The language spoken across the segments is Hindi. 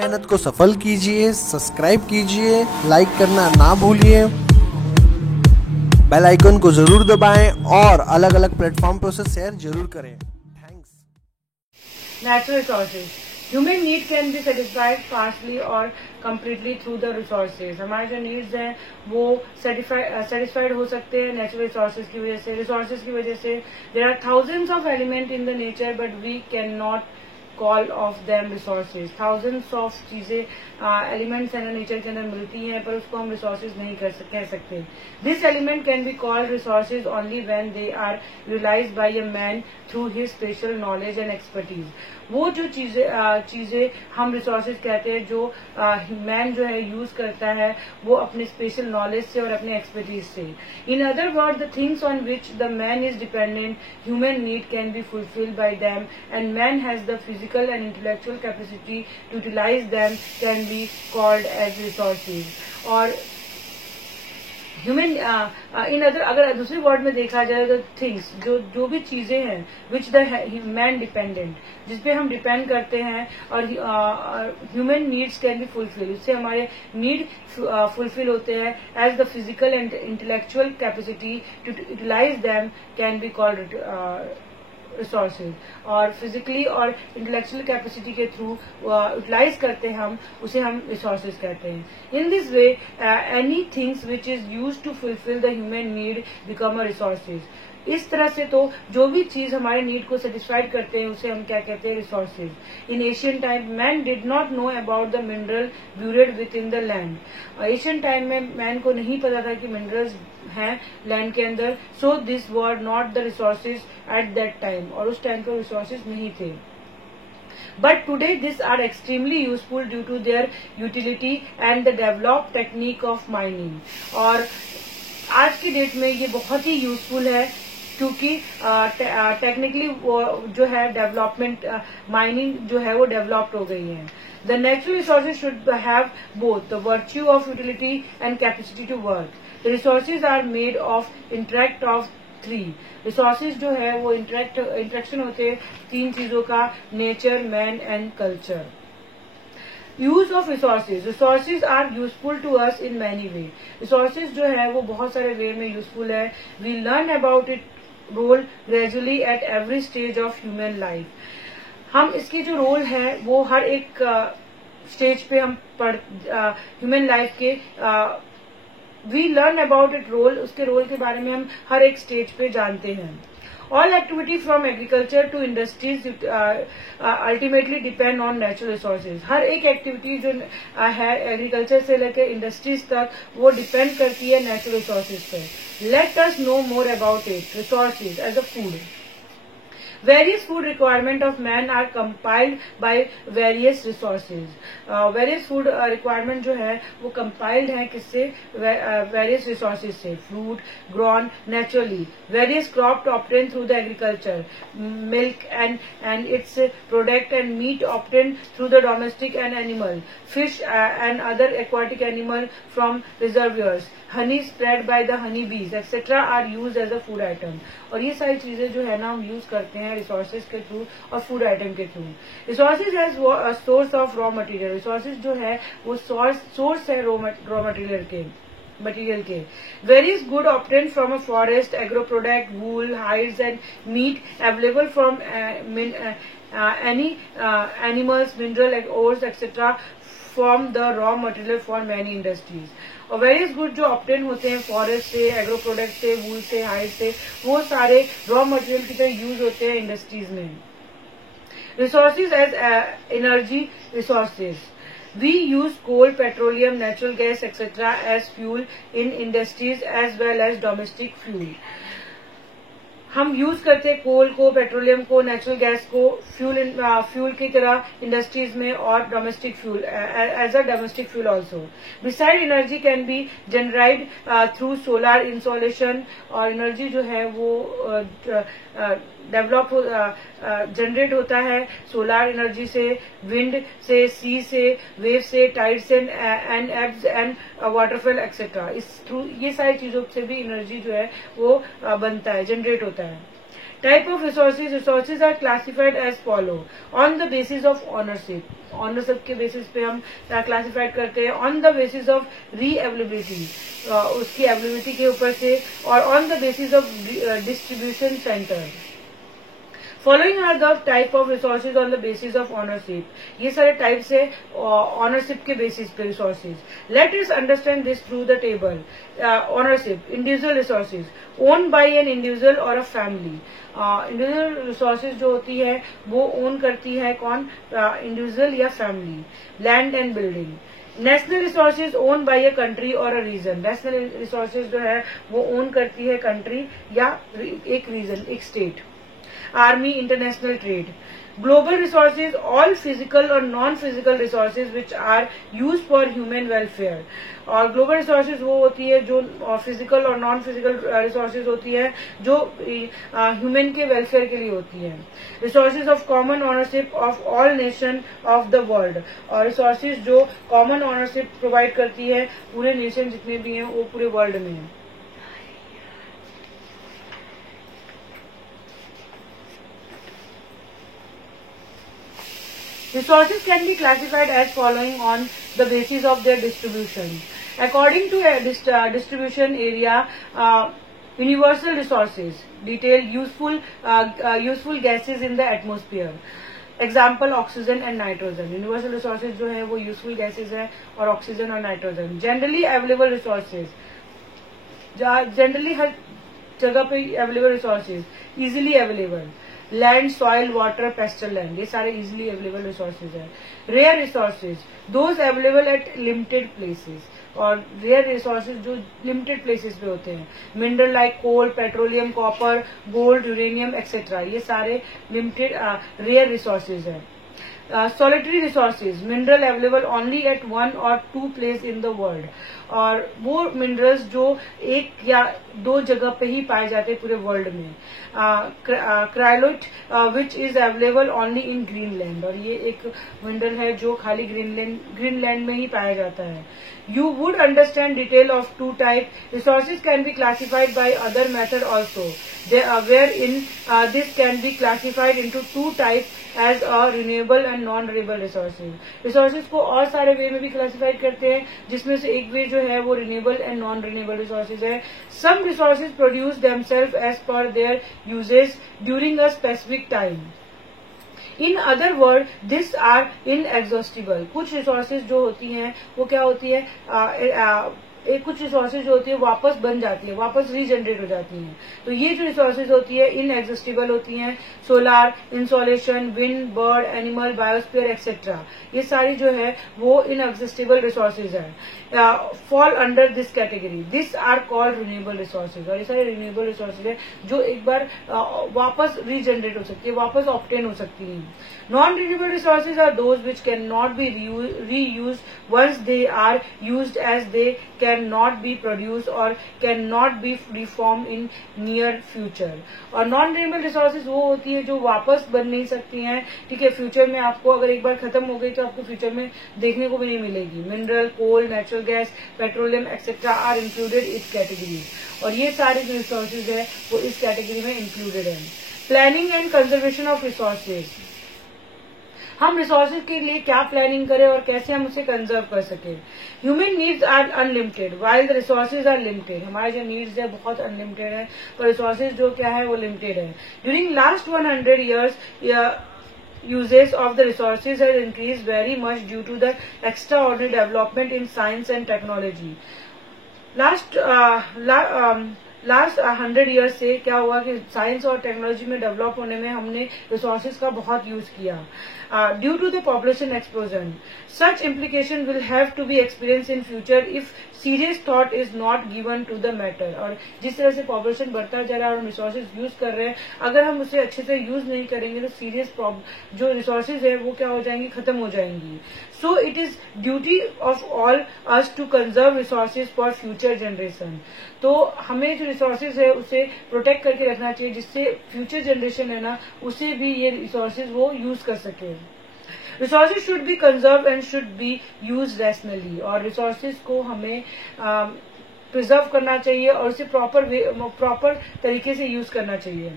मेहनत को सफल कीजिए, सब्सक्राइब कीजिए, लाइक करना ना भूलिए, बेल आइकन को जरूर दबाएं और अलग अलग प्लेटफॉर्म पर उसे शेयर जरूर करें। Thanks. Natural resources. Human need can be satisfied partially or completely through the resources. हमारे जो needs हैं वो satisfied हो सकते हैं natural resources की वजह से there are thousands of elements in the nature but we cannot call of them resources. Thousands of चीजें elements हैं नेचर के अंदर मिलती हैं पर उसको हम resources नहीं कह सकते. This element can be called resources only when they are realized by a man through his special knowledge and expertise. वो जो चीजें हम रिसोर्सेज कहते हैं जो मैन जो है यूज करता है वो अपने स्पेशल नॉलेज से और अपने एक्सपर्टीज से. In other word the things on which the man is dependent human need can be fulfilled by them and man has the physical and intellectual capacity to utilize them can be called as resources. और ह्यूमन इन अदर अगर दूसरे वर्ड में देखा जाए तो थिंग्स जो भी चीजें हैं विच द मैन डिपेंडेंट जिसपे हम डिपेंड करते हैं और human needs can be fulfil उससे हमारे नीड फुलफिल होते हैं as the physical and intellectual capacity to utilize them can be called resources. और फिजिकली और इंटेलेक्चुअल कैपेसिटी के थ्रू यूटिलाइज करते हैं हम उसे हम रिसोर्सेज कहते हैं. In this way any things which is use to fulfil the human need become a resources. इस तरह से तो जो भी चीज हमारे नीड को सेटिस्फाइड करते हैं उसे हम क्या कहते हैं resources. In Asian time man did not know about the mineral buried within the land. Asian time में मैन को नहीं पता था कि मिनरल्स हैं लैंड के अंदर. So this were not the resources at that time. और उस टाइम पर रिसोर्सेज नहीं थे. But today these are extremely useful due to their utility and the developed technique of mining. और आज की डेट में ये बहुत ही यूजफुल है क्योंकि टेक्निकली वो जो है डेवलपमेंट माइनिंग जो है वो डेवलप्ड हो गई है. The natural resources should have both the virtue of utility and capacity to work. The resources are made of interact of 3. Resources जो है वो इंटरेक्शन होते हैं 3 चीजों का, nature, man and culture. Use of resources are useful to us in many way. Resources जो है वो बहुत सारे वे में यूजफुल है. We learn about it role gradually at every stage of human life. हम इसके जो रोल है वो हर एक स्टेज पे हम ह्यूमन लाइफ के we learn about it role उसके रोल के बारे में हम हर एक स्टेज पे जानते हैं. All activity from agriculture to industries ultimately depend on natural resources. हर एक एक्टिविटी जो है एग्रीकल्चर से लेकर इंडस्ट्रीज तक वो डिपेंड करती है नेचुरल रिसोर्सेज पे. Let us know more about it. Resources as a food. Various food requirement of man are compiled by various resources. Various food requirement जो है वो compiled है किससे? Various resources से. Fruit grown naturally. Various crops obtained through the agriculture. Milk and its product and meat obtained through the domestic and animal. Fish and other aquatic animal from reservoirs. Honey spread by the honey bees etc. are used as a food item. और ये सारी चीजें जो है ना हम यूज करते हैं रिसोर्सेज के थ्रू और फूड आइटम के through. Resources as source of raw material. Resources जो है वो सोर्स है रॉ मटेरियल के. Various good obtained from a forest, agro product, wool, hides and meat available from any animals, mineral, ores etc. form the raw material for many industries. और वेरियस गुड जो ऑप्टेन होते हैं फॉरेस्ट से, एग्रो प्रोडक्ट से, वूल से, हाइड से, वो सारे रॉ मटेरियल की तरह यूज होते हैं इंडस्ट्रीज में. Resources as energy resources. We use coal, petroleum, natural gas, etc. as fuel in industries as well as domestic fuel. हम यूज करते हैं कोल को, पेट्रोलियम को, नेचुरल गैस को फ्यूल की तरह इंडस्ट्रीज में और domestic fuel as a domestic fuel also. Beside energy can be generated through solar insolation. और एनर्जी जो है वो डेवलप जनरेट होता है सोलर एनर्जी से, विंड से, सी से, वेव से, टाइड से and abs and waterfall etcetera. इस थ्रू ये सारी चीजों से भी एनर्जी जो है वो बनता है, जनरेट होता है. Type of resources, resources are classified as follow on the basis of ownership, ownership के बेसिस पे हम क्लासिफाइड करते हैं, on the basis of re availability, उसकी अवेलेबिलिटी के ऊपर से, और on the basis of distribution centre. Following are the type of resources on the basis of ownership, ये सारे टाइप्स है ऑनरशिप के बेसिस पे resources. Let us understand this through the table. Ownership, individual resources own by an individual और अ फैमिली। इंडिविजुअल रिसोर्सेज जो होती है वो ओन करती है कौन, इंडिविजुअल या family. Land and building, national resources own by a country और अ रीजन, नेशनल रिसोर्सेज जो है वो ओन करती है कंट्री या एक रीजन, एक state. Army, international trade. Global resources, all physical और non physical resources which are use for human welfare. और ग्लोबल रिसोर्सेज वो होती है जो फिजिकल और नॉन फिजिकल रिसोर्सेज होती है जो ह्यूमन के वेलफेयर के लिए होती है। Resources of common ownership of all nation of the world, और रिसोर्सेज जो कॉमन ऑनरशिप प्रोवाइड करती है पूरे नेशन जितने भी हैं वो पूरे वर्ल्ड में है। Resources can be classified as following on the basis of their distribution. According to distribution area, universal resources detail useful gases in the atmosphere. Example, oxygen and nitrogen. Universal resources जो है वो useful gases है और oxygen और nitrogen. Generally available resources, generally हर जगह पे available resources, easily available. Land, soil, water, pasture land, ये सारे इजिली अवेलेबल रिसोर्सेज है। Rare resources, those available at limited places, और रेयर रिसोर्सेज जो लिमिटेड प्लेसेस पे होते हैं। Mineral like coal, petroleum, copper, gold, uranium etcetera, ये सारे लिमिटेड रेयर रिसोर्सेज है। Solitary resources, mineral available only at one और two place in the world, और वो मिनरल्स जो एक या दो जगह पे ही पाए जाते हैं पूरे वर्ल्ड में। Cryolite which is available only in Greenland, और ये एक मिनरल है जो खाली ग्रीनलैंड में ही पाया जाता है। You would understand detail of two type. Resources can be classified by other method also. Wherein this can be classified into two types as a renewable and non-renewable resources. Resources को और सारे वे में भी क्लासिफाइड करते हैं, जिसमें से एक वे जो है वो renewable and non-renewable resources है। Some resources produce themselves as per their uses during a specific time. In other word this are inexhaustible. कुछ रिसोर्सेज जो होती हैं वो क्या होती है, कुछ रिसोर्सेज जो होती है वापस बन जाती है, वापस रीजनरेट हो जाती हैं। तो ये जो रिसोर्सेज होती है इनएग्जॉस्टिबल होती हैं। Solar, insolation, wind, bird, animal, biosphere etcetera, ये सारी जो है वो इनएग्जॉस्टिबल रिसोर्सेज है। Fall under this category, this are called renewable resources, और ये सारे रिन्यूएबल रिसोर्सेज है जो एक बार वापस रीजनरेट हो सकती है, वापस ऑब्टेन हो सकती है। Non renewable resources are those which can not be reuse once they are used as they can not be produce और can not be reform in near future. और नॉन रिन्यूएबल रिसोर्सेज वो होती है जो वापस बन नहीं सकती हैं, ठीक है, फ्यूचर में आपको अगर एक बार खत्म हो गई तो आपको फ्यूचर में देखने को भी नहीं मिलेगी। Mineral, coal, natural gas, petroleum etcetera are included इस कैटेगरी, और ये सारे जो रिसोर्सेज है वो इस कैटेगरी में इंक्लूडेड है। Planning and conservation of resources, हम रिसोर्सेज के लिए क्या प्लानिंग करें और कैसे हम उसे कंजर्व कर सके। Human needs are unlimited while the resources are limited, हमारे जो नीड्स है बहुत अनलिमिटेड है पर रिसोर्सेज जो क्या है वो लिमिटेड है। During last 100 years uses of the resources has increased very much due to the extraordinary development in science and technology. Last 100 years से क्या हुआ कि साइंस और टेक्नोलॉजी में डेवलप होने में हमने रिसोर्सेज का बहुत यूज किया। Due to the population explosion, such implication will have to be experience in future if serious thought is not given to the matter. और जिस तरह से पॉपुलेशन बढ़ता जा रहा है और हम रिसोर्सेज यूज कर रहे हैं, अगर हम उसे अच्छे से यूज नहीं करेंगे तो सीरियस जो रिसोर्सेज है वो क्या हो जाएंगी, खत्म हो जाएंगी। So it is duty of all us to conserve resources for future generation. तो हमें जो रिसोर्सेज है उसे प्रोटेक्ट करके रखना चाहिए जिससे फ्यूचर जनरेशन है ना उसे भी ये रिसोर्सेज वो यूज कर सके। Resources should be conserve and should be use rationally, और रिसोर्सेज को हमें प्रिजर्व करना चाहिए और उसे प्रॉपर तरीके से यूज करना चाहिए।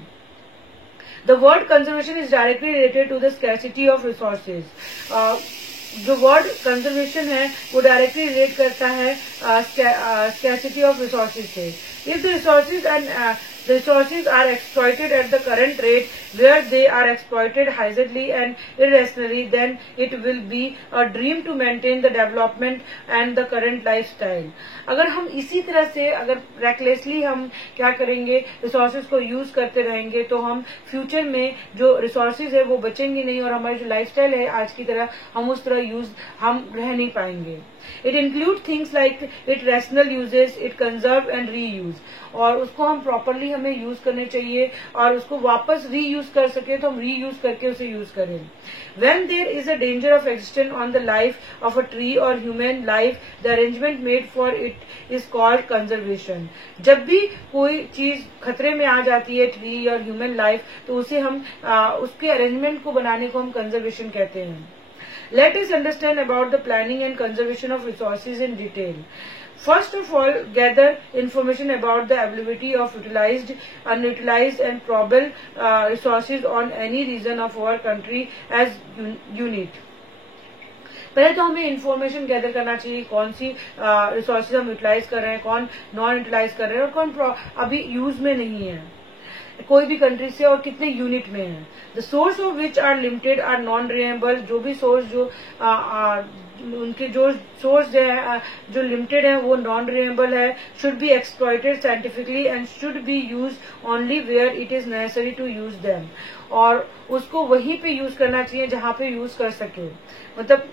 The word conservation is directly related to the scarcity of resources. जो वर्ड कंजर्वेशन है वो डायरेक्टली रिलेट करता है स्कैरसिटी ऑफ रिसोर्सेज से। If the resources are exploited at the current rate where they are exploited haphazardly and irrationally, then it will be a dream to maintain the development and the current lifestyle। अगर हम इसी तरह से अगर recklessly हम क्या करेंगे, रिसोर्सेज को यूज करते रहेंगे, तो हम फ्यूचर में जो रिसोर्सेज है वो बचेंगे नहीं और हमारी जो लाइफस्टाइल है आज की तरह हम उस तरह हम रह नहीं पाएंगे। It include things like it rational uses, it conserve and re use, और उसको हम प्रॉपरली हमें यूज करने चाहिए और उसको वापस री यूज कर सके तो हम री यूज करके उसे यूज करें। When there is a danger of existence on the life of a tree or human life, the arrangement made for it is called conservation। जब भी कोई चीज खतरे में आ जाती है, ट्री और ह्यूमन लाइफ, तो उसे हम उसके अरेंजमेंट को बनाने को हम कंजर्वेशन कहते हैं। Let us understand about the planning and conservation of resources in detail। First of all, gather information about the availability of utilized, unutilized and probable resources on any region of our country as unit। पहले तो हमें इंफॉर्मेशन गैदर करना चाहिए कौन सी रिसोर्सेज हम यूटिलाइज कर रहे हैं, कौन नॉन यूटिलाइज कर रहे हैं और कौन अभी यूज में नहीं है कोई भी कंट्री से और कितने यूनिट में है। The source of which are limited are non renewable. जो भी सोर्स जो उनके जो सोर्स है जो लिमिटेड है वो नॉन रिन्यूएबल है। Should be exploited scientifically and should be use only where it is necessary to use them, और उसको वहीं पे यूज करना चाहिए जहां पे यूज कर सके, मतलब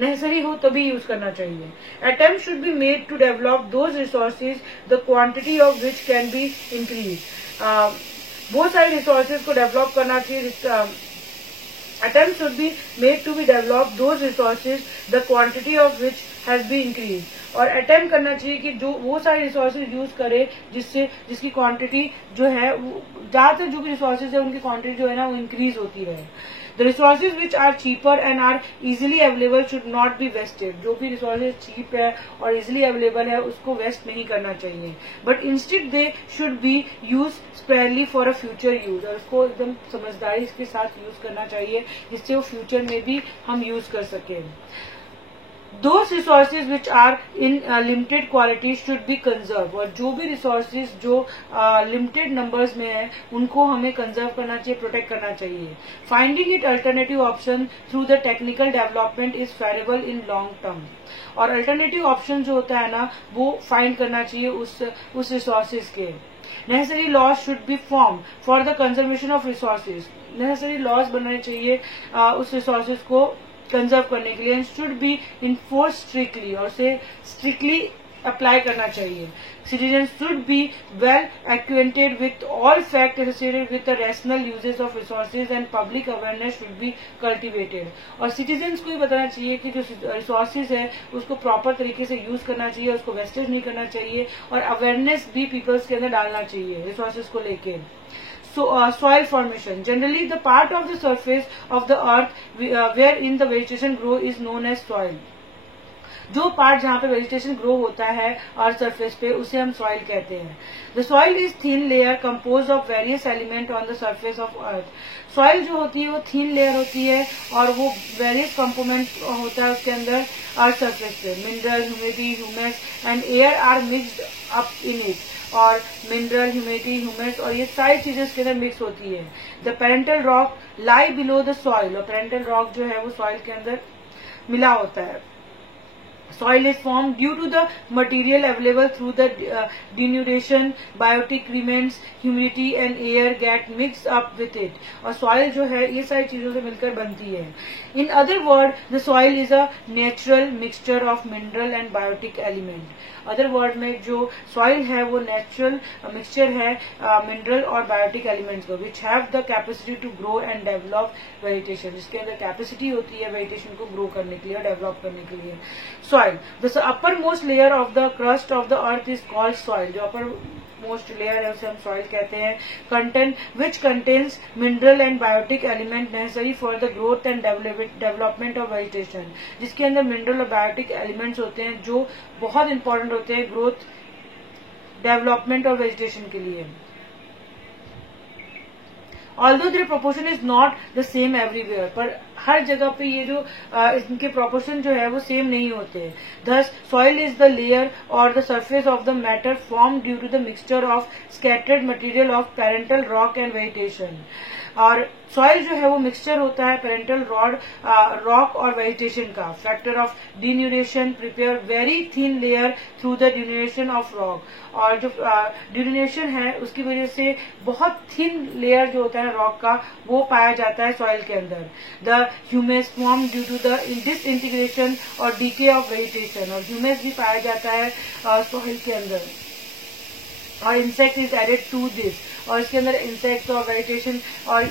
नेसेसरी हो तभी यूज करना चाहिए। Attempt should be made to develop those resources the quantity of which can be increase. बहुत सारे रिसोर्सेज को डेवलप करना चाहिए। Attempts should be made to be developed those resources the quantity of which has been increased। और अटेम्प्ट करना चाहिए कि जो वो सारे रिसोर्सेज यूज करे जिसकी क्वांटिटी जो है ज्यादातर जो भी रिसोर्सेज है उनकी क्वांटिटी जो है ना वो इंक्रीज होती रहे। The resources which are cheaper and are easily available should not be wasted. जो भी रिसोर्सेज चीप है और इजिली अवेलेबल है उसको वेस्ट नहीं करना चाहिए, but instead they should be use sparingly for a future use, और उसको एकदम समझदारी के साथ यूज करना चाहिए जिससे वो फ्यूचर में भी हम यूज कर सके। Those resources which are in limited quality should be conserved। और जो भी resources जो limited numbers में है उनको हमें conserve करना चाहिए, protect करना चाहिए। Finding it alternative option through the technical development is favorable in long term। और alternative option जो होता है ना वो find करना चाहिए उस resources के। Necessary laws should be formed for the conservation of resources। necessary laws बनाने चाहिए उस resources को कंजर्व करने के लिए। And should B enforce strictly, और उसे स्ट्रिक्टली अप्लाई करना चाहिए। Citizen should be well acquainted with all fact associated with the rational uses of resources and public awareness should be cultivated. और सिटीजन्स को भी बताना चाहिए कि जो रिसोर्सेज है उसको प्रॉपर तरीके से यूज करना चाहिए, उसको वेस्टेज नहीं करना चाहिए, और अवेयरनेस भी पीपल्स के अंदर डालना चाहिए रिसोर्सेज को लेके। So soil formation, generally the part of the surface of the earth wherein the vegetation grow is known as soil। जो पार्ट जहाँ पे वेजिटेशन ग्रो होता है अर्थ सरफेस पे उसे हम सॉइल कहते हैं। The soil is thin layer compose of various element on the surface of earth. Soil जो होती है वो थिन लेयर होती है और वो वेरियस कंपोनेंट होता है उसके अंदर अर्थ सरफेस पे। Mineral, humidity, humus and air are mixed up in it. और मिनरल, ह्यूमिडिटी, ह्यूमस और ये सारी चीजें इसके अंदर मिक्स होती है। The parental rock lie below the soil, और पेरेंटल रॉक जो है वो सॉइल के अंदर मिला होता है। Soil is formed due to the material available through the denudation, biotic remains, humidity and air get mixed up with it। और soil जो है ये सारी चीजों से मिलकर बनती है। In other word, the soil is a natural mixture of mineral and biotic element। Other word में जो सॉइल है वो नेचुरल मिक्सचर है मिनरल और बायोटिक एलिमेंट्स का, which have the capacity to grow and develop vegetation, जिसके अंदर कैपेसिटी होती है वेजिटेशन को ग्रो करने के लिए और डेवलप करने के लिए। Soil, the upper most layer of the crust of the earth is called soil. जो अपर मोस्ट लेयर है उसे हम सॉइल कहते हैं। Content which contains mineral and biotic element necessary for the growth and development of vegetation, जिसके अंदर मिनरल और बायोटिक एलिमेंट्स होते हैं जो बहुत इंपॉर्टेंट होते हैं ग्रोथ डेवलपमेंट और वेजिटेशन के लिए। Although their proportion is not the same everywhere, पर हर जगह पे ये जो इनके प्रोपोर्शन जो है वो सेम नहीं होते। Thus soil is the layer और the surface of the matter form due to the mixture of scattered material of parental rock and vegetation. और सॉइल जो है वो मिक्सचर होता है पेरेंटल रॉक और वेजिटेशन का। Factor of denudation prepare very thin layer through the denudation of rock, और जो डिन्यूरेशन है उसकी वजह से बहुत थिन लेयर जो होता है रॉक का वो पाया जाता है सॉइल के अंदर। The humus form due to the disintegration और डीके ऑफ वेजिटेशन, और ह्यूमस भी पाया जाता है सॉइल के अंदर। और insect is added to this, और इसके अंदर इंसेक्ट और वेजिटेशन और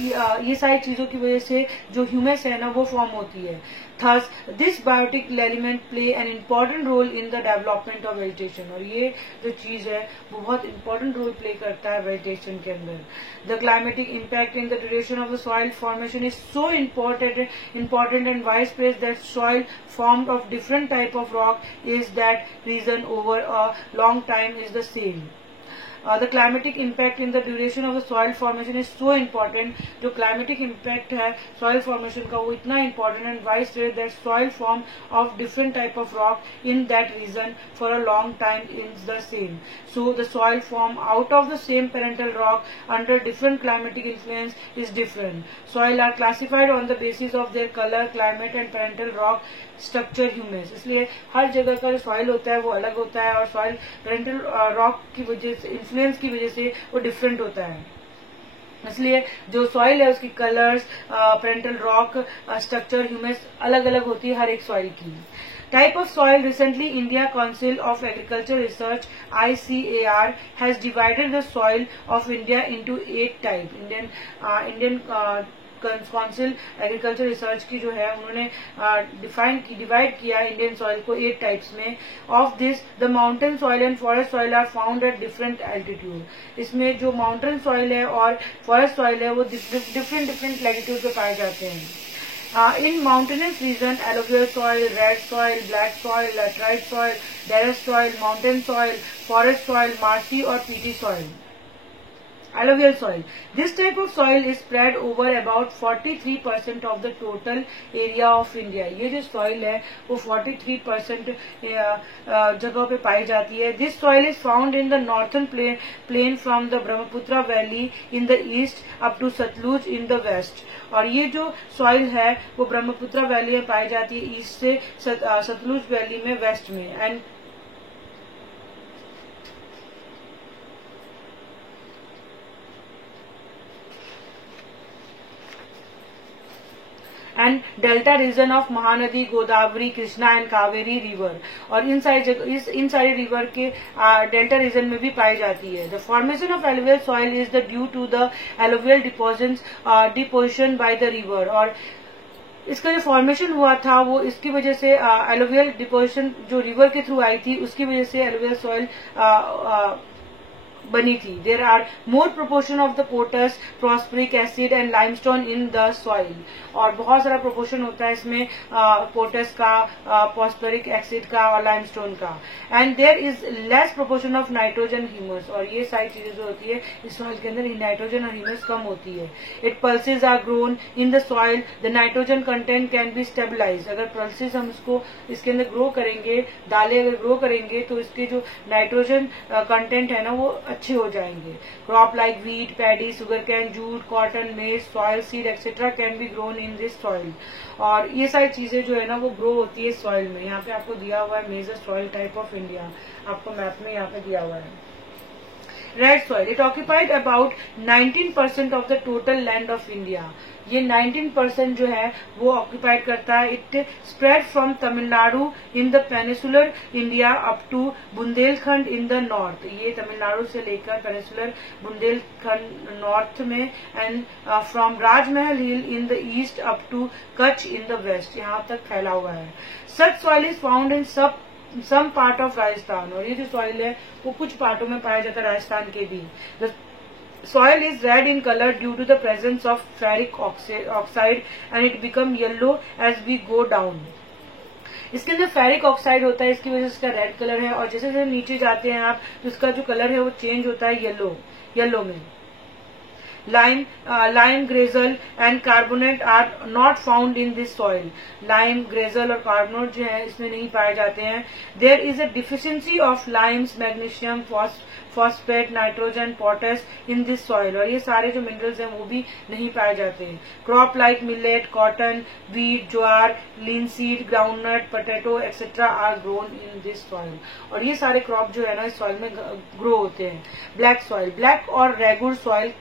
ये सारी चीजों की वजह से जो ह्यूमस है ना वो फॉर्म होती है। Thus this biotic element play an important role in the development of vegetation, और ये जो चीज है वो बहुत इंपॉर्टेंट रोल प्ले करता है वेजिटेशन के अंदर। The climatic impact in the duration of the soil formation is so important and widespread that soil formed of different type of rock is that reason over a long time is the same. The climatic impact in the duration of the soil formation is so important, जो climatic impact है soil formation का वो इतना important and widespread that soil form of different type of rock in that region for a long time is the same. So the soil form out of the same parental rock under different climatic influence is different. Soil are classified on the basis of their color, climate and parental rock structure humus. इसलिए हर जगह का जो सॉइल होता है वो अलग होता है, और सॉइल पेरेंटल रॉक की वजह से इन्फ्लुएंस की वजह से वो डिफरेंट होता है। इसलिए जो सॉइल है उसकी colours, parental rock structure, humus अलग अलग होती है हर एक सॉइल की। Type of soil. Recently, India Council of Agriculture Research (ICAR) has divided the soil of India into 8 types. Indian council agriculture research की जो है उन्होंने डिवाइड किया इंडियन सॉइल को 8 टाइप्स में। Of this the mountain soil and forest soil are found at different altitude. इसमें जो माउंटेन सॉइल है और फॉरेस्ट सॉइल है वो डिफरेंट लैटिट्यूड पे पाए जाते हैं। In mountainous region, alluvial soil, red soil, black soil, laterite soil, terrace soil, mountain soil, forest soil, marshy or peaty soil. Alluvial soil. This type of soil is spread over about 43% of the total area of India. ये जो soil है वो 43% जगह पे पाई जाती है। This soil is found in the northern plain from the Brahmaputra Valley in the east up to Satluj in the west. और ये जो सॉइल है वो ब्रह्मपुत्र वैली में पाई जाती है ईस्ट से सतलुज वैली में वेस्ट में। And delta region of Mahanadi, Godavari, Krishna and Kaveri river, और इन सारी रिवर के डेल्टा रीजन में भी पाई जाती है। The formation of alluvial soil is the due to the alluvial deposition by the river, और इसका जो फॉर्मेशन हुआ था वो इसकी वजह से एलुवियल डिपोजिशन जो रिवर के थ्रू आई थी उसकी वजह से एलुवियल सॉइल बनी थी। There are more proportion of the potash, phosphoric acid and limestone in the soil, और बहुत सारा प्रोपोर्शन होता है इसमें पोटस का, फॉस्फरिक एसिड का और लाइमस्टोन का। And there is less proportion of nitrogen, humus, और ये सारी चीजें जो होती है इस सॉइल के अंदर नाइट्रोजन और ह्यूमस कम होती है। It pulses are grown in the soil, the nitrogen content can be stabilise. अगर पल्सेज हम इसके अंदर ग्रो करेंगे, दालें अगर ग्रो करेंगे तो इसके जो नाइट्रोजन कंटेंट है ना वो अच्छे हो जाएंगे। Crop like wheat, paddy, sugar cane, jute, cotton, maize, soil seed etcetera can be grown in this soil, और ये सारी चीजें जो है ना वो ग्रो होती है सॉइल में। यहाँ पे आपको दिया हुआ है major soil type of India, आपको मैप में यहाँ पे दिया हुआ है। Red soil, it occupied about 19% of the total land of India. ये 19% जो है वो ऑक्यूपाइड करता है। It spread from Tamil Nadu in the peninsular India up to Bundelkhand in the north. ये तमिलनाडु से लेकर पेनिसुलर बुंदेलखंड नॉर्थ में, and from Rajmahal hill in the east up to Kutch in the west, यहाँ तक फैला हुआ है। Such soil is found in some part of Rajasthan, और ये जो सॉइल है वो कुछ पार्टों में पाया जाता है राजस्थान के भी। Soil is red in color due to the presence of ferric oxide and it become yellow as we go down. इसके अंदर फेरिक ऑक्साइड होता है, इसकी वजह से इसका रेड कलर है, और जैसे जैसे नीचे जाते हैं आप तो इसका जो कलर है वो चेंज होता है येलो में। lime, grazal and carbonate are not found in this soil. Lime, grazal और carbonate जो है इसमें नहीं पाए जाते हैं. There is a deficiency of limes, magnesium, phosphate, nitrogen, potash in this soil. और ये सारे जो minerals हैं वो भी नहीं पाए जाते हैं. Crop like millet, cotton, wheat, jowar, linseed, groundnut, potato etc. are grown in this soil. और ये सारे crop जो है ना इस soil में grow होते हैं. Black soil, black और ragur soil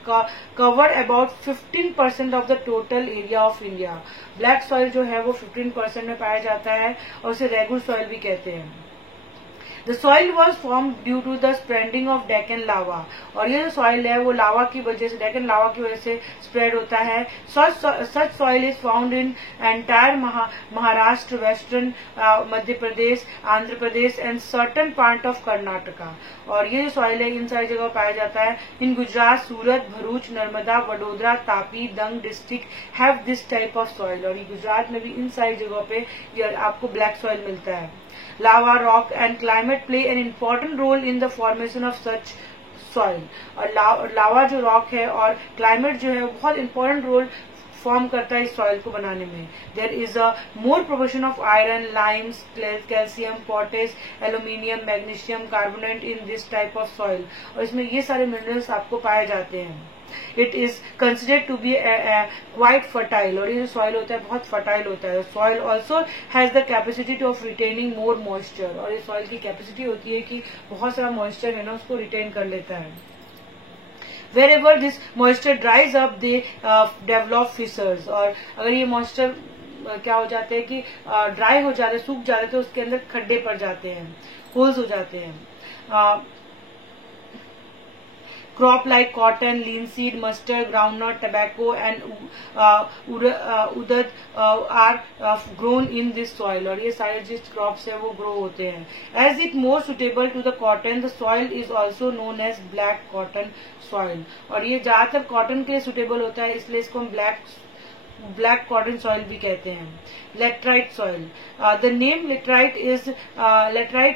cover about 15% of the total area of India. Black soil जो है वो 15% में पाया जाता है और उसे ragur soil भी कहते हैं. The soil was formed due to the spreading of Deccan lava. और ये जो soil है वो लावा की वजह से, Deccan lava की वजह से spread होता है. Such soil is found in entire Maharashtra, Western Madhya Pradesh, Andhra Pradesh and certain part of Karnataka. और ये जो soil है इन सारी जगह पाया जाता है. In गुजरात, सूरत, भरूच, नर्मदा, वडोदरा, तापी, दंग district have this type of soil. और ये गुजरात में भी इन सारी जगहों पे आपको black soil मिलता है. Lava, rock and climate play an important role in the formation of such soil. और लावा जो रॉक है और क्लाइमेट जो है वो बहुत इंपॉर्टेंट रोल फॉर्म करता है इस सॉइल को बनाने में. There is a more proportion of iron, limes, calcium, potash, aluminium, magnesium, carbonate in this type of soil. और इसमें ये सारे मिनरल्स आपको पाए जाते हैं. It is considered to be quite fertile. और ये जो soil होता है बहुत fertile होता है. Soil also has the capacity of retaining more moisture. और ये soil की capacity होती है कि बहुत सारा moisture है ना उसको retain कर लेता है. Wherever this moisture dries up, they develop fissures. और अगर ये moisture क्या हो जाते हैं कि ड्राई हो जाते, सूख जाते तो उसके अंदर खड्डे पड़ जाते हैं, होल्स हो जाते हैं. Crop like cotton, linseed, mustard, groundnut, tobacco and udad are grown in this soil. और ये सारे जिस crops है वो grow होते हैं. As it more suitable to the cotton, the soil is also known as black cotton soil. और ये ज्यादातर cotton के लिए suitable होता है इसलिए इसको हम black cotton soil भी कहते हैं. Laterite soil. The name laterite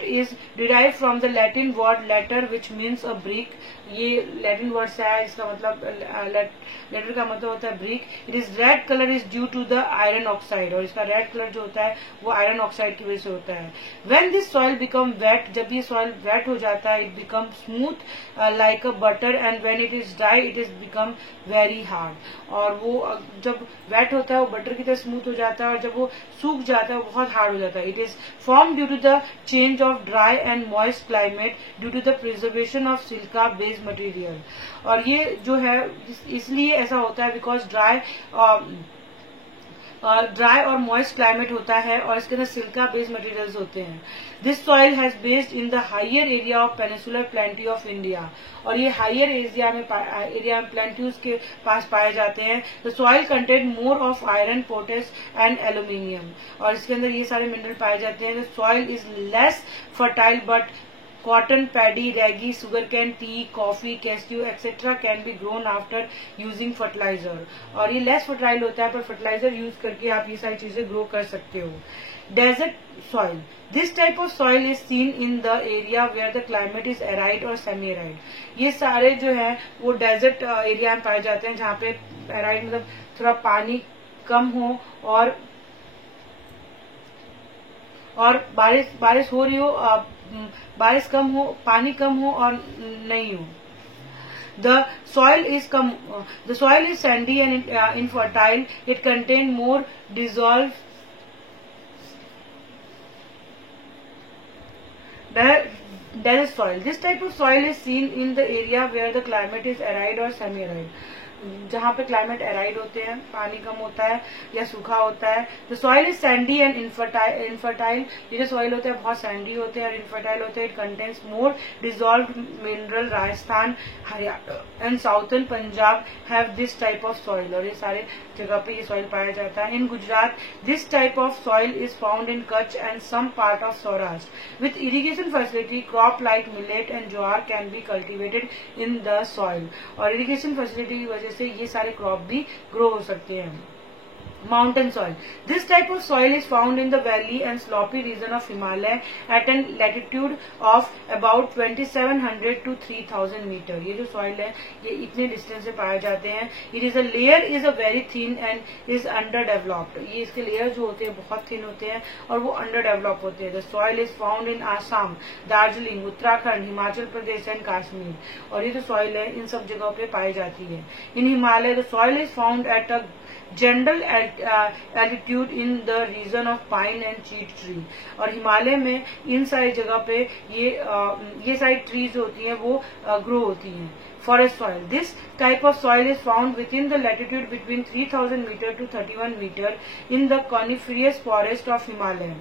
is derived from the Latin word later, which means a brick. ये Latin word से आया, इसका मतलब later का मतलब होता है brick. It is red color is due to the iron oxide. और इसका red color जो होता है वो iron oxide की वजह से होता है. When this soil become wet, जब ये soil wet हो जाता है, it becomes smooth like a butter, and when it is dry, it is become very hard. और वो जब wet होता है वो बटर की तरह स्मूथ हो जाता है और जब वो सूख जाता है वो बहुत हार्ड हो जाता है. It is form due to the change of dry and moist climate due to the preservation of silica based material. और ये जो है इसलिए ऐसा होता है बिकॉज ड्राई और मॉइस्ट क्लाइमेट होता है और इसके अंदर सिल्का बेस्ड मटेरियल्स होते हैं. This soil has based in the higher area of peninsular plenty of India. और ये हायर एरिया में प्लेंट्यूज के पास पाए जाते हैं. The soil contain more of iron, potash and aluminium. और इसके अंदर ये सारे मिनरल पाए जाते हैं. The soil is less fertile but cotton, paddy, ragi, sugarcane, tea, coffee, cashew, etc. can be grown after using fertilizer. और ये less fertile होता है पर fertilizer use करके आप ये सारी चीजें grow कर सकते हो. Desert soil. This type of soil is seen in the area where the climate is arid or semi-arid. ये सारे जो है वो desert area में पाए जाते हैं जहाँ पे arid मतलब थोड़ा पानी कम हो और बारिश हो रही हो, बारिश कम हो, पानी कम हो और नहीं हो. The soil is sandy and infertile. It contains more dissolved desert soil. This type of soil is seen in the area where the climate is arid or semi-arid. जहाँ पे क्लाइमेट एराइड होते हैं, पानी कम होता है या सूखा होता है. The soil is Sandy and infertile. ये जो सॉइल होते हैं बहुत सैंडी होते हैं और इनफर्टाइल होते हैं. It contains more dissolve mineral. Rajasthan, Haryana and southern Punjab have this type of soil. और ये सारे जगह पे ये सॉइल पाया जाता है. In Gujarat this type of soil is found in Kutch and some part of Saurashtra. With irrigation facility crop like millet and jowar can be cultivated in the soil. और इरिगेशन फैसिलिटी की वजह से ये सारे क्रॉप भी ग्रो हो सकते हैं. Mountain soil. This type of soil is found in the valley and sloppy region of Himalaya at an latitude of about 2700 to 3000 metre. ये जो soil है ये इतने distance से पाए जाते हैं. It is a layer is a very thin and is underdeveloped. ये इसके layer जो होते हैं बहुत thin होते हैं और वो underdeveloped होते हैं. The soil is found in Assam, Darjeeling, Uttarakhand, Himachal Pradesh and Kashmir. और ये जो soil है इन सब जगहों पे पाई जाती है. In Himalaya the soil is found at a general altitude in the region of pine and cheat tree. और हिमालय में इन सारी जगह पे ये सारी ट्रीज होती हैं वो ग्रो होती हैं. Forest soil. This type of soil is found within the latitude between 3000 meter to 31 meter in the coniferous forest of Himalaya,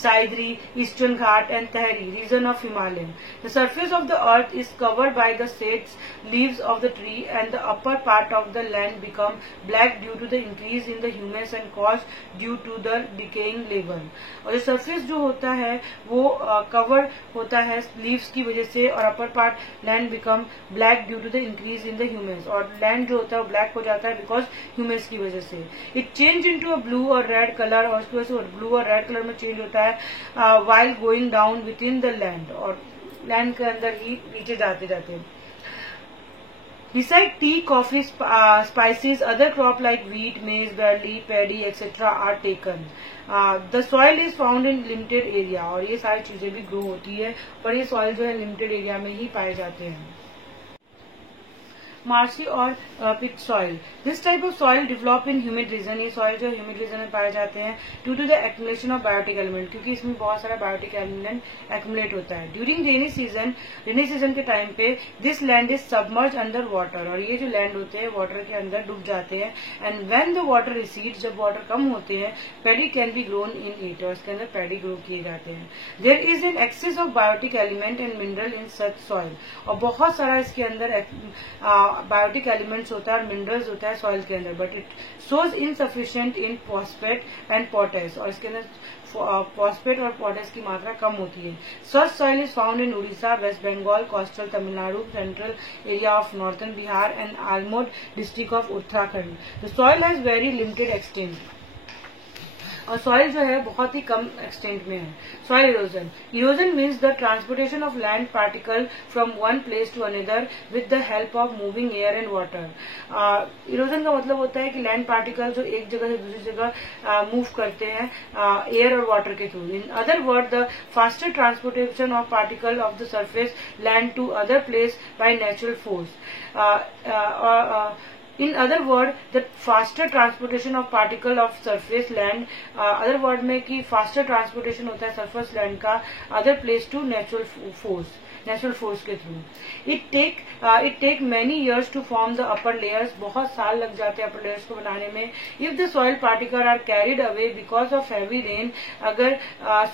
Saidri, Eastern Ghat and Tehri region of Himalaya. The surface of the earth is covered by the shades, leaves of the tree and the upper part of the land become black due to the increase in the humus and caused due to the decaying level. और जो surface जो होता है वो cover होता है leaves की वजह से और upper part land become black due to the increase in the humus. और land जो होता है वो black हो जाता है because humus की वजह से. It change into a blue or red color और उसकी वजह से blue और red color में change होता है while going down within the land. और land के अंदर ही नीचे जाते जाते. Beside tea, coffee, spices, other crop like wheat, maize, barley, paddy, etc. are taken. The soil is found in limited area. और ये सारी चीजें भी ग्रो होती है पर ये सॉइल जो है लिमिटेड एरिया में ही पाए जाते हैं. मार्शी और peat soil. This type of soil develop in humid region. ये सॉइल जो ह्यूमिड रीजन में पाए जाते हैं due to the accumulation of biotic element, क्योंकि इसमें बहुत सारा बायोटिक एलिमेंट एक्यूमुलेट होता है. ड्यूरिंग रेनी सीजन के टाइम पे this land is submerge under water. और ये जो लैंड होते हैं वाटर के अंदर डूब जाते हैं. And when the water recede, जब वाटर कम होते हैं, paddy can be grown in it. और इसके अंदर पैडी ग्रो किए जाते हैं. There is an excess of biotic element and mineral in such soil. और बहुत सारा इसके अंदर बायोटिक एलिमेंट्स होता है और मिनरल्स होता है सॉइल के अंदर. But it shows insufficient in phosphate and potash. और इसके अंदर फॉस्फेट और पोटेश की मात्रा कम होती है. Such soil is found in Orissa, West Bengal, coastal Tamil Nadu, central area of northern Bihar and Almora district of Uttarakhand. The soil has very limited extent. और सॉइल जो है बहुत ही कम एक्सटेंट में है. Soil erosion. Erosion means the transportation of land particle from one place to another with the help of moving air and water. Erosion का मतलब होता है कि लैंड पार्टिकल जो एक जगह से दूसरी जगह मूव करते हैं एयर और वाटर के through. In other word the faster transportation of particle of the surface land to other place by natural force. In other word, the faster transportation of particle of surface land, other word में कि faster transportation होता है surface land का other place to natural force के through. It take many years to form the upper layers. बहुत साल लग जाते हैं upper layers को बनाने में. If the soil particles are carried away because of heavy rain, अगर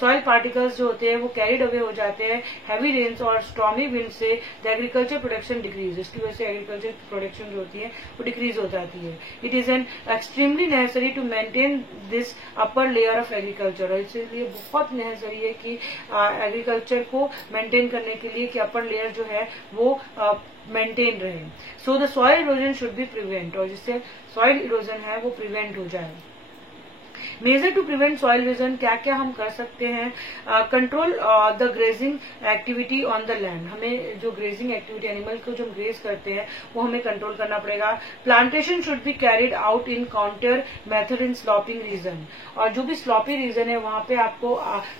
soil particles जो होते हैं वो carried away हो जाते हैं heavy rains और stormy winds से, the agriculture production decrease. इसकी वजह से agriculture production जो होती है वो decrease हो जाती है. It is an extremely necessary to maintain this upper layer of agriculture. और इसलिए बहुत necessary है कि agriculture को maintain करने के लिए कि अपर लेयर जो है वो मेंटेन रहे. So the soil erosion should be prevent. और जिससे सॉइल इरोजन है वो प्रिवेंट हो जाए. Measure to prevent soil erosion क्या क्या हम कर सकते हैं. Control the grazing activity on the land. हमें जो ग्रेजिंग एक्टिविटी एनिमल को जो हम ग्रेज करते हैं वो हमें कंट्रोल करना पड़ेगा. Plantation should be carried out in contour method in sloping region. और जो भी स्लॉपी रीजन है वहां पे आपको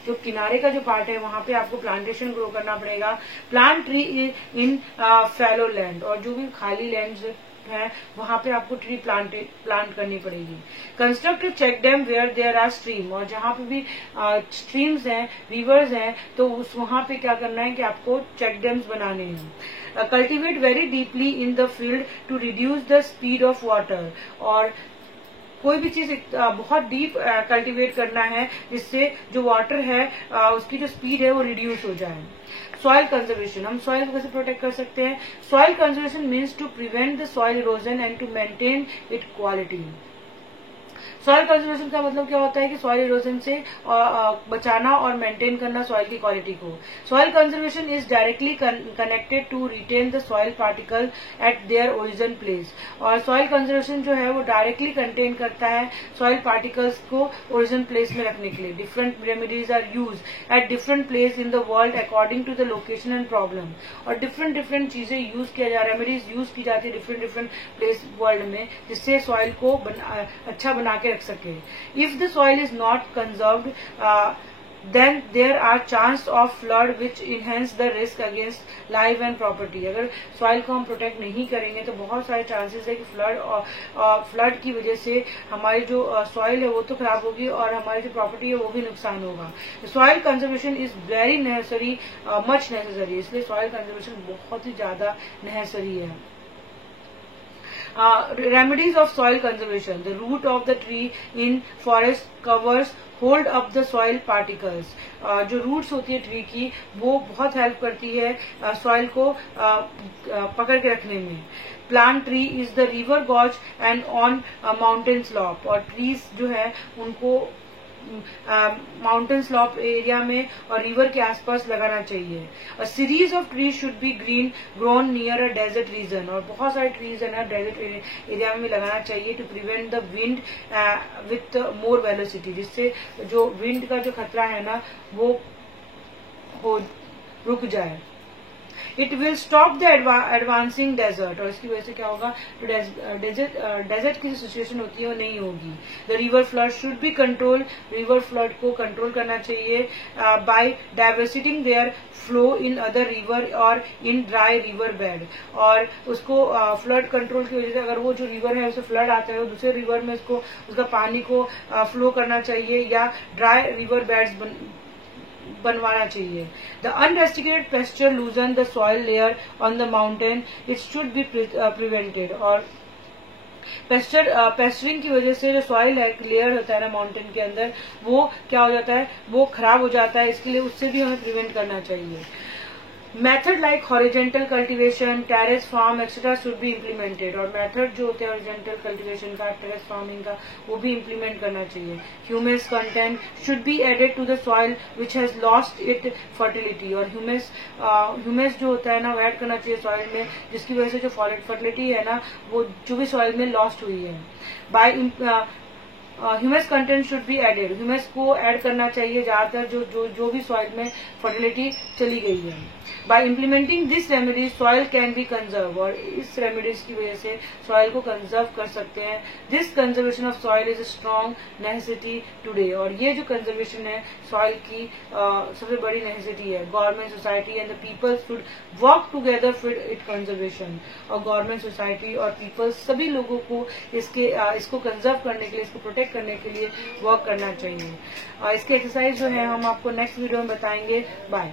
जो किनारे का जो पार्ट है वहां पे आपको प्लांटेशन ग्रो करना पड़ेगा. Plant tree in fallow land. और जो भी खाली लैंड है वहां पे आपको ट्री प्लांट करनी पड़ेगी. Construct check dam where there are stream. और जहां पे भी स्ट्रीम्स हैं, रिवर्स हैं, तो वहां पे क्या करना है कि आपको चेक डैम्स बनाने हैं. Cultivate very deeply in the field to reduce the speed of water. और कोई भी चीज बहुत डीप कल्टीवेट करना है जिससे जो वाटर है उसकी जो स्पीड है वो रिड्यूस हो जाए. Soil conservation. हम सॉइल को कैसे प्रोटेक्ट कर सकते हैं. Soil conservation means to prevent the soil erosion and to maintain it quality. Soil conservation का मतलब क्या होता है कि सॉइल इरोजन से बचाना और मेंटेन करना सॉइल की क्वालिटी को। Soil conservation is directly connected to retain the soil particle at their origin place. और सॉइल कंजर्वेशन जो है वो डायरेक्टली कंटेन करता है सॉइल पार्टिकल्स को ओरिजिन प्लेस में रखने के लिए। Different remedies are use at different place in the world according to the location and problem. और डिफरेंट चीजें यूज किया जा, रेमेडीज यूज की जाती है डिफरेंट प्लेस वर्ल्ड में, जिससे सॉइल को अच्छा बना के रख सके। If the soil is not conserved then there are chance of flood which enhance the risk against life and property। अगर सॉइल को हम प्रोटेक्ट नहीं करेंगे तो बहुत सारे चांसेस है कि फ्लड की वजह से हमारी जो सॉइल है वो तो खराब होगी और हमारी जो प्रॉपर्टी है वो भी नुकसान होगा। Soil conservation is very necessary, much necessary, इसलिए सॉइल कंजर्वेशन बहुत ही ज्यादा नेसेसरी है। Remedies of soil conservation: the root of the tree in forest covers hold up the soil particles। जो रूट्स होती है ट्री की वो बहुत हेल्प करती है सॉइल को पकड़ के रखने में। Plant tree is the river gorge and on mountain slope. और ट्रीज जो है उनको माउंटेन स्लॉप एरिया में और रिवर के आसपास लगाना चाहिए। A series of trees should be green grown near a desert region. और बहुत सारे ट्रीज है ना डेजर्ट एरिया में लगाना चाहिए to prevent the wind with more velocity, जिससे जो विंड का जो खतरा है ना वो रुक जाए। It will stop the advancing desert. और इसकी वजह से क्या होगा, तो डेजर्ट की जो सिचुएशन होती है वो नहीं होगी। The river flood should be control. River flood को कंट्रोल करना चाहिए by diverting their flow in other river और इन ड्राई रिवर बेड। और उसको फ्लड कंट्रोल की वजह से अगर वो जो रिवर है उसे फ्लड आता है, दूसरे रिवर में उसका पानी को फ्लो करना चाहिए या ड्राई रिवर बेड्स बनवाना चाहिए। The unrestricted pasture लूजन the soil layer on the mountain, it should be prevented. और पेस्चरिंग की वजह से जो सॉइल लेयर होता है ना माउंटेन के अंदर, वो क्या हो जाता है, वो खराब हो जाता है, इसके लिए उससे भी हमें प्रिवेंट करना चाहिए। Method like horizontal cultivation, terrace farm etcetera should be implemented. और मेथड जो होते हैं हॉरिजेंटल कल्टीवेशन का, टेरेस फार्मिंग का, वो भी इम्प्लीमेंट करना चाहिए। Humus content should be added to the soil which has lost it fertility. और ह्यूमस जो होता है ना वो ऐड करना चाहिए सॉइल में, जिसकी वजह से जो फर्टिलिटी है ना वो जो भी सॉइल में लॉस्ट हुई है। By humus content should be added. Humus को ऐड करना चाहिए ज्यादातर जो भी सॉइल में फर्टिलिटी चली गई है। Bye implementing this remedies soil can be conserve. और इस रेमेडीज की वजह से सॉइल को कंजर्व कर सकते हैं। This conservation of soil is a strong necessity today. और ये जो कंजर्वेशन है सॉइल की सबसे बड़ी नेसेसिटी है। Government, society and the people should work together for it conservation. और गवर्नमेंट, सोसाइटी और पीपल सभी लोगों को इसको कंजर्व करने के लिए, इसको प्रोटेक्ट करने के लिए वर्क करना चाहिए। इसके एक्सरसाइज जो है हम आपको नेक्स्ट वीडियो में बताएंगे। बाय।